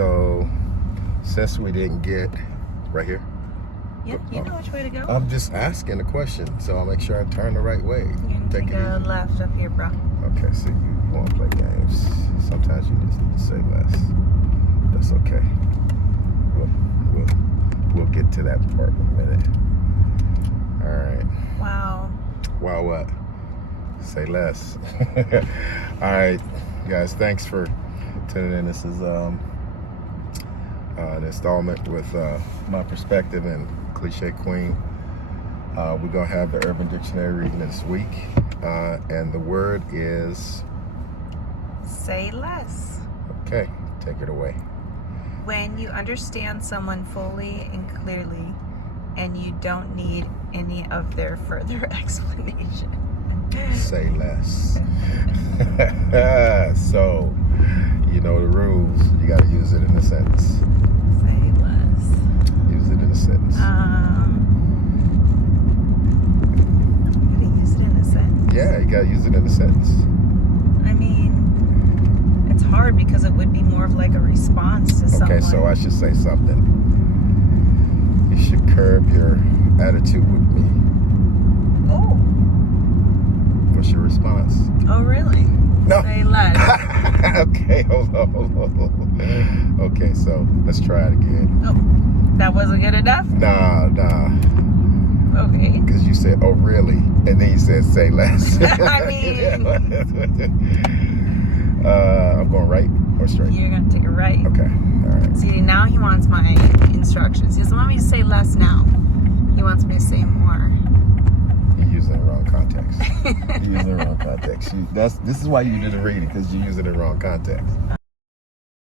So, since we didn't get right here, Yeah, you know which way to go. I'm just asking a question, so I'll make sure I turn the right way. You're gonna take a left up here, bro. Okay, so you want to play games. Sometimes you just need to say less. That's okay. We'll get to that part in a minute. All right. Wow. Wow, what? Say less. All right, guys. Thanks for tuning in. This is an installment with my perspective and Cliche Queen. We're gonna have the Urban Dictionary reading this week, and the word is Say less. okay. Take it away. When you understand someone fully and clearly, and you don't need any of their further explanation. Say less. So, you know the rules. You got to use it in a sentence. Say less. Use it in a sentence. I'm gonna use it in a sentence. Yeah, you got to use it in a sentence. I mean, it's hard because it would be more of like a response to someone. Okay, so I should say something. You should curb your attitude with me. Oh. What's your response? Oh, really? No. Say less. Okay, hold on. Okay, so let's try it again. Oh, that wasn't good enough? Nah. Okay. Because you said, oh, really? And then you said, say less. I mean... I'm going right or straight? You're going to take it right. Okay, all right. See, now he wants my instructions. He doesn't want me to say less now. He wants me to say more. You're using it in the wrong context. You're using it in the wrong context. This is why you didn't read it, because you use it in the wrong context.